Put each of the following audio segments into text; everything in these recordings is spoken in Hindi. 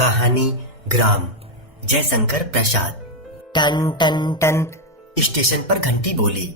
कहानी ग्राम। Jaishankar Prasad. Ton ton ton station पर घंटी बोली।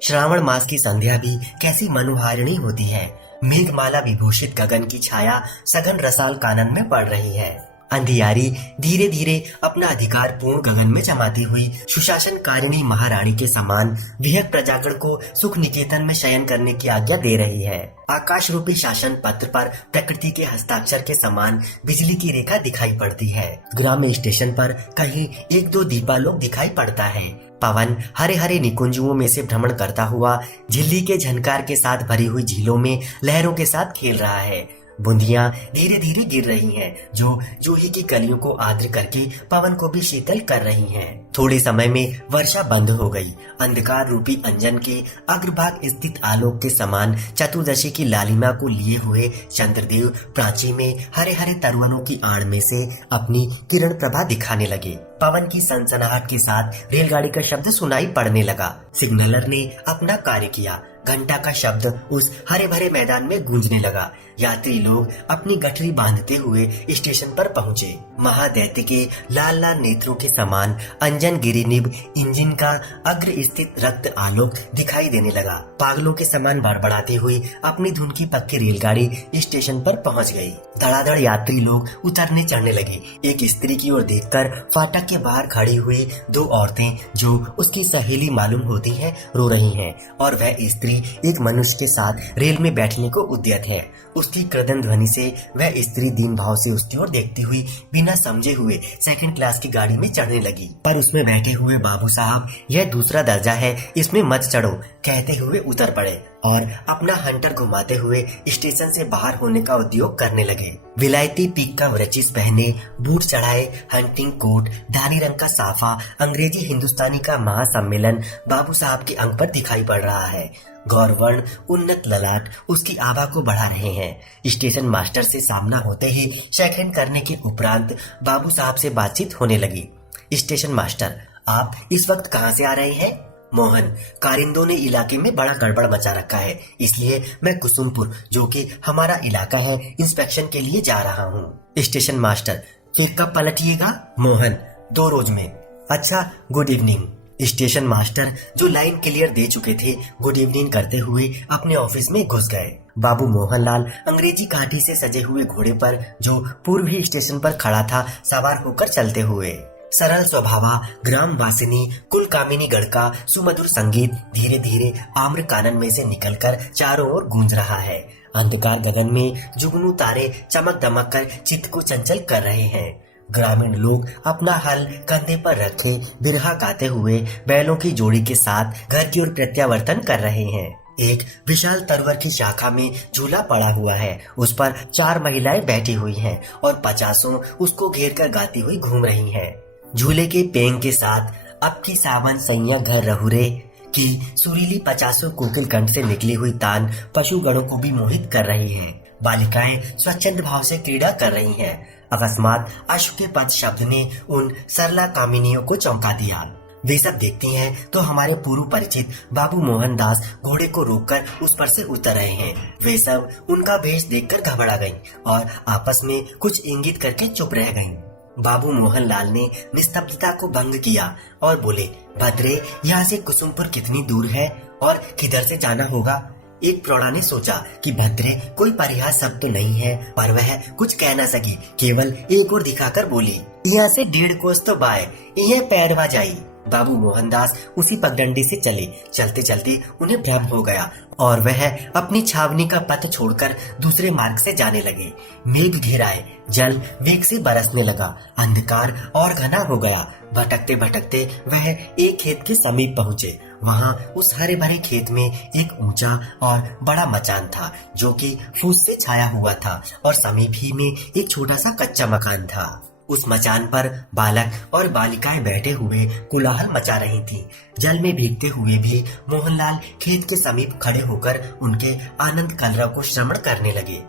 श्रावण मास की संध्या भी कैसी मनोहारिणी होती है। मेघमाला विभूषित गगन की छाया सघन रसाल कानन में पड़ रही है। अंधियारी धीरे धीरे अपना अधिकार पूर्ण गगन में जमाती हुई सुशासनकारिणी महारानी के समान विहक प्रजागण को सुख निकेतन में शयन करने की आज्ञा दे रही है। आकाश रूपी शासन पत्र पर प्रकृति के हस्ताक्षर के समान बिजली की रेखा दिखाई पड़ती है। ग्राम स्टेशन पर कहीं एक दो दीपालोक दिखाई पड़ता है। पवन हरे हरे निकुंजुओं में से भ्रमण करता हुआ झिल्ली के झनकार के साथ भरी हुई झीलों में लहरों के साथ खेल रहा है। बूंदियां धीरे धीरे गिर रही हैं, जो जूही की कलियों को आर्द्र करके पवन को भी शीतल कर रही हैं। थोड़े समय में वर्षा बंद हो गई। अंधकार रूपी अंजन के अग्रभाग स्थित आलोक के समान चतुर्दशी की लालिमा को लिए हुए चंद्रदेव प्राची में हरे हरे तरुवनों की आड़ में से अपनी किरण प्रभा दिखाने लगे। पवन की सनसनाहट के साथ रेलगाड़ी का शब्द सुनाई पड़ने लगा। सिग्नलर ने अपना कार्य किया। घंटा का शब्द उस हरे भरे मैदान में गूंजने लगा। यात्री लोग अपनी गठरी बांधते हुए स्टेशन पर पहुंचे। महादैत्य के लाल लाल नेत्रों के समान अंजन गिरिनिभ इंजन का अग्र स्थित रक्त आलोक दिखाई देने लगा। पागलों के समान बड़बड़ाती हुई अपनी धुन की पक्की रेलगाड़ी स्टेशन पर पहुंच गई। धड़ाधड़ यात्री लोग उतरने चढ़ने लगे। एक स्त्री की ओर देखकर फाटक के बाहर खड़ी हुई दो औरतें, जो उसकी सहेली मालूम होती हैं, रो रही हैं, और वह स्त्री एक मनुष्य के साथ रेल में बैठने को उद्यत है। उसकी क्रदन ध्वनि से वह स्त्री दीन भाव से उसकी ओर देखती हुई बिना समझे हुए सेकंड क्लास की गाड़ी में चढ़ने लगी। पर उसमें बैठे हुए बाबू साहब, यह दूसरा दर्जा है, इसमें मत चढ़ो, कहते हुए उतर पड़े और अपना हंटर घुमाते हुए स्टेशन से बाहर होने का उद्योग करने लगे। विलायती पीक का व्रचिस पहने, बूट चढ़ाए, हंटिंग कोट, धानी रंग का साफा, अंग्रेजी हिंदुस्तानी का महासम्मेलन बाबू साहब के अंग पर दिखाई पड़ रहा है। गौरवर्ण उन्नत ललाट उसकी आभा को बढ़ा रहे हैं। स्टेशन मास्टर से सामना होते ही चेक करने के उपरांत बाबू साहब से बातचीत होने लगी। स्टेशन मास्टर, आप इस वक्त कहाँ से आ रहे हैं? मोहन, कारिंदों ने इलाके में बड़ा गड़बड़ मचा रखा है, इसलिए मैं कुसुमपुर, जो कि हमारा इलाका है, इंस्पेक्शन के लिए जा रहा हूँ। स्टेशन मास्टर, फिर कब पलटिएगा? मोहन, 2 रोज में। अच्छा, गुड इवनिंग। स्टेशन मास्टर, जो लाइन क्लियर दे चुके थे, गुड इवनिंग करते हुए अपने ऑफिस में घुस गए। बाबू मोहनलाल अंग्रेजी काठी से सजे हुए घोड़े पर, जो पूर्वी स्टेशन पर खड़ा था, सवार होकर चलते हुए। सरल स्वभावा ग्राम वासिनी कुल कामिनी गढ़ का सुमधुर संगीत धीरे धीरे आम्र कानन में से निकलकर चारों ओर गूंज रहा है। अंधकार गगन में जुगनू तारे चमक दमक कर चित्त को चंचल कर रहे हैं। ग्रामीण लोग अपना हल कंधे पर रखे बिरहा गाते हुए बैलों की जोड़ी के साथ घर की ओर प्रत्यावर्तन कर रहे हैं। एक विशाल तरवर की शाखा में झूला पड़ा हुआ है। उस पर 4 महिलाएं बैठी हुई हैं और 50 उसको घेर कर गाती हुई घूम रही हैं। झूले के पेंग के साथ अब की सावन सैया घर रहुरे की सुरीली 50 कोकिल कंठ से निकली हुई तान पशुगणों को भी मोहित कर रही है। बालिकाएं स्वच्छंद भाव से क्रीड़ा कर रही हैं। अकस्मात अश्व के पद शब्द ने उन सरला कामिनियों को चौंका दिया। वे सब देखती हैं तो हमारे पूर्व परिचित बाबू मोहनदास घोड़े को रोककर उस पर से उतर रहे हैं। वे सब उनका भेष देखकर घबरा गईं और आपस में कुछ इंगित करके चुप रह गईं। बाबू मोहनलाल ने निस्तब्धता को भंग किया और बोले, भद्रे, यहाँ से कुसुमपुर कितनी दूर है और किधर से जाना होगा? एक प्रौढ़ा ने सोचा कि भद्रे कोई परिहास शब्द तो नहीं है, पर वह कुछ कह न सकी, केवल एक ओर दिखाकर बोली, यहाँ से 1.5 कोस तो बाय, यह पैरवा जाई। बाबू मोहनदास उसी पगडंडी से चले। चलते चलते उन्हें भ्रम हो गया और वह अपनी छावनी का पथ छोड़कर दूसरे मार्ग से जाने लगे। मेघ घिराए, जल वेग से बरसने लगा, अंधकार और घना हो गया। भटकते भटकते वह एक खेत के समीप पहुँचे। वहाँ उस हरे भरे खेत में एक ऊंचा और बड़ा मचान था, जो कि फूस से छाया हुआ था, और समीप ही में एक छोटा सा कच्चा मकान था। उस मचान पर बालक और बालिकाएं बैठे हुए कोलाहल मचा रही थीं। जल में भीगते हुए भी मोहनलाल खेत के समीप खड़े होकर उनके आनंद कलरव को श्रवण करने लगे।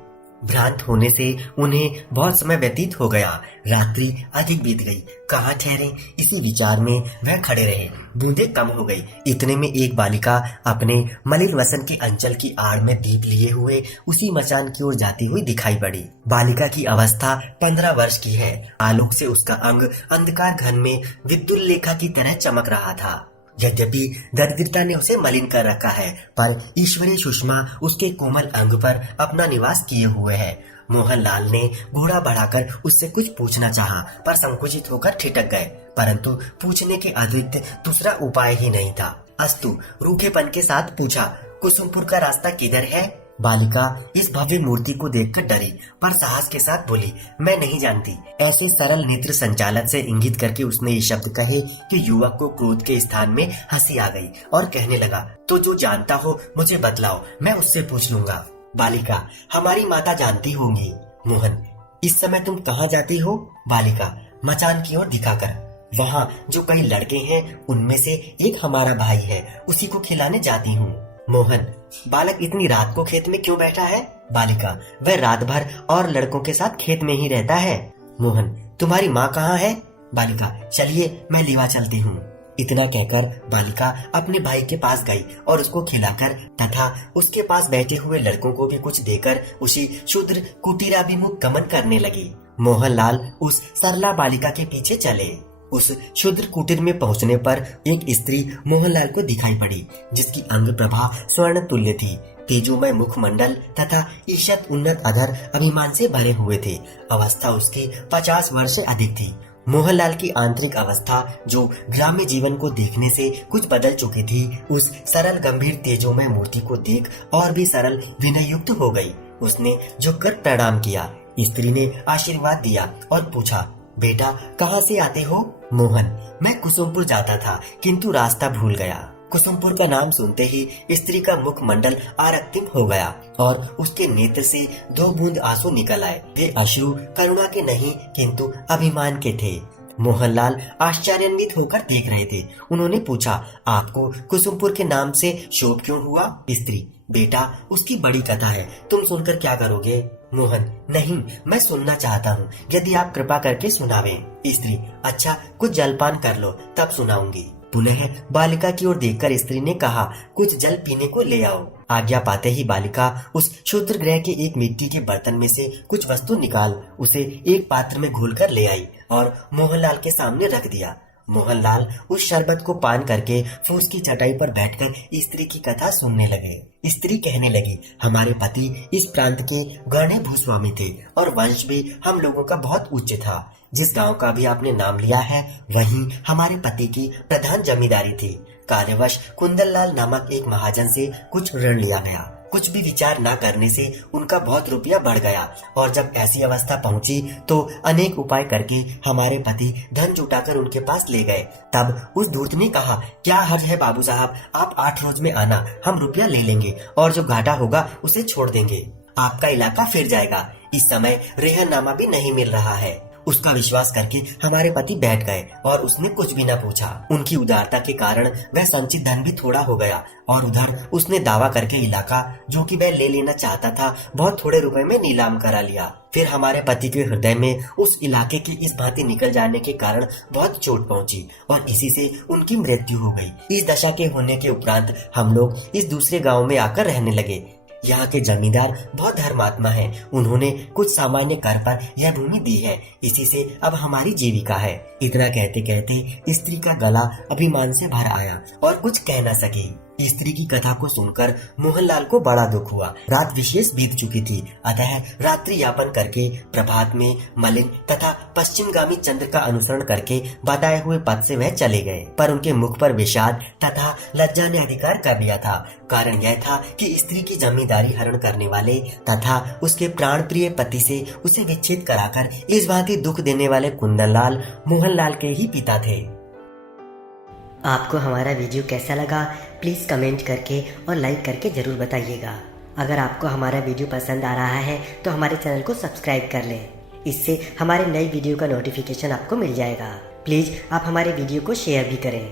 भ्रांत होने से उन्हें बहुत समय व्यतीत हो गया। रात्रि अधिक बीत गई, कहाँ ठहरे इसी विचार में वह खड़े रहे। बूंदें कम हो गई। इतने में एक बालिका अपने मलिन वसन के अंचल की आड़ में दीप लिए हुए उसी मचान की ओर जाती हुई दिखाई पड़ी। बालिका की अवस्था 15 वर्ष की है। आलोक से उसका अंग अंधकार घन में विद्युत लेखा की तरह चमक रहा था। यद्यपि दरिद्रता ने उसे मलिन कर रखा है, पर ईश्वरीय सुषमा उसके कोमल अंग पर अपना निवास किए हुए है। मोहनलाल ने घोड़ा बढ़ाकर उससे कुछ पूछना चाहा, पर संकुचित होकर ठिठक गए। परंतु पूछने के अतिरिक्त दूसरा उपाय ही नहीं था। अस्तु रूखेपन के साथ पूछा, कुसुमपुर का रास्ता किधर है? बालिका इस भव्य मूर्ति को देखकर डरी, पर साहस के साथ बोली, मैं नहीं जानती। ऐसे सरल नेत्र संचालन से इंगित करके उसने ये शब्द कहे कि युवक को क्रोध के स्थान में हंसी आ गई और कहने लगा, तो जो जानता हो मुझे बतलाओ, मैं उससे पूछ लूंगा। बालिका, हमारी माता जानती होंगी। मोहन, इस समय तुम कहाँ जाती हो? बालिका मचान की ओर दिखाकर, वहाँ जो कई लड़के हैं उनमें से एक हमारा भाई है, उसी को खिलाने जाती हूँ। मोहन, बालक इतनी रात को खेत में क्यों बैठा है? बालिका, वह रात भर और लड़कों के साथ खेत में ही रहता है। मोहन, तुम्हारी माँ कहाँ है? बालिका, चलिए मैं लीवा चलती हूँ। इतना कहकर बालिका अपने भाई के पास गई और उसको खिलाकर तथा उसके पास बैठे हुए लड़कों को भी कुछ देकर उसी शूद्र कुटीराभिमुख गमन करने लगी। मोहनलाल उस सरला बालिका के पीछे चले। उस शूद्र कुटीर में पहुंचने पर एक स्त्री मोहनलाल को दिखाई पड़ी, जिसकी अंग प्रभा स्वर्ण तुल्य थी। तेजोमय मुखमंडल तथा ईषत उन्नत अधर अभिमान से भरे हुए थे। अवस्था उसकी 50 वर्ष से अधिक थी। मोहनलाल की आंतरिक अवस्था, जो ग्राम्य जीवन को देखने से कुछ बदल चुकी थी, उस सरल गंभीर तेजोमय मूर्ति को देख और भी सरल विनय युक्त हो गई। उसने झुककर प्रणाम किया। स्त्री ने आशीर्वाद दिया और पूछा, बेटा कहाँ से आते हो? मोहन, मैं कुसुमपुर जाता था, किंतु रास्ता भूल गया। कुसुमपुर का नाम सुनते ही स्त्री का मुखमंडल आरक्तिम हो गया और उसके नेत्र से 2 बूंद आंसू निकल आए। वे अश्रु करुणा के नहीं किंतु अभिमान के थे। मोहनलाल आश्चर्यान्वित होकर देख रहे थे। उन्होंने पूछा, आपको कुसुमपुर के नाम से शोभ क्यों हुआ? स्त्री, बेटा उसकी बड़ी कथा है, तुम सुनकर क्या करोगे? मोहन, नहीं, मैं सुनना चाहता हूँ, यदि आप कृपा करके सुनावें। स्त्री, अच्छा कुछ जलपान कर लो, तब सुनाऊंगी। पुनः बालिका की ओर देखकर स्त्री ने कहा, कुछ जल पीने को ले आओ। आज्ञा पाते ही बालिका उस क्षुद्र गृह के एक मिट्टी के बर्तन में से कुछ वस्तु निकाल उसे एक पात्र में घोलकर ले आई और मोहनलाल के सामने रख दिया। मोहनलाल उस शरबत को पान करके फूस की चटाई पर बैठकर स्त्री की कथा सुनने लगे। स्त्री कहने लगी, हमारे पति इस प्रांत के गहने भूस्वामी थे और वंश भी हम लोगों का बहुत उच्च था। जिस गांव का भी आपने नाम लिया है, वहीं हमारे पति की प्रधान जमींदारी थी। कार्यवश कुंदनलाल नामक एक महाजन से कुछ ऋण लिया गया। कुछ भी विचार न करने से उनका बहुत रुपया बढ़ गया और जब ऐसी अवस्था पहुंची तो अनेक उपाय करके हमारे पति धन जुटाकर उनके पास ले गए। तब उस धूर्त ने कहा, क्या हर्ज है बाबू साहब, आप 8 रोज में आना, हम रुपया ले लेंगे और जो घाटा होगा उसे छोड़ देंगे। आपका इलाका फिर जाएगा। इस समय रेहननामा भी नहीं मिल रहा है। उसका विश्वास करके हमारे पति बैठ गए और उसने कुछ भी न पूछा। उनकी उदारता के कारण वह संचित धन भी थोड़ा हो गया और उधर उसने दावा करके इलाका जो कि वह ले लेना चाहता था, बहुत थोड़े रुपए में नीलाम करा लिया। फिर हमारे पति के हृदय में उस इलाके की इस भांति निकल जाने के कारण बहुत चोट पहुंची और इसी से उनकी मृत्यु हो गई। इस दशा के होने के उपरांत हम लोग इस दूसरे गाँव में आकर रहने लगे। यहाँ के जमींदार बहुत धर्मात्मा हैं। उन्होंने कुछ सामान्य कर पर यह भूमि दी है, इसी से अब हमारी जीविका है। इतना कहते कहते स्त्री का गला अभिमान से भर आया और कुछ कह न सकी। स्त्री की कथा को सुनकर मोहनलाल को बड़ा दुख हुआ। रात विशेष बीत चुकी थी, अतः रात्रि यापन करके प्रभात में मलिन तथा पश्चिमगामी चंद्र का अनुसरण करके बताए हुए पथ से वह चले गए। पर उनके मुख पर विषाद तथा लज्जा ने अधिकार कर लिया था। कारण यह था कि स्त्री की जमींदारी हरण करने वाले तथा उसके प्राण प्रिय पति से उसे विच्छेद कराकर इस भांति दुख देने वाले कुंदनलाल मोहनलाल के ही पिता थे। आपको हमारा वीडियो कैसा लगा प्लीज़ कमेंट करके और लाइक करके ज़रूर बताइएगा। अगर आपको हमारा वीडियो पसंद आ रहा है तो हमारे चैनल को सब्सक्राइब कर लें। इससे हमारे नई वीडियो का नोटिफिकेशन आपको मिल जाएगा। प्लीज़ आप हमारे वीडियो को शेयर भी करें।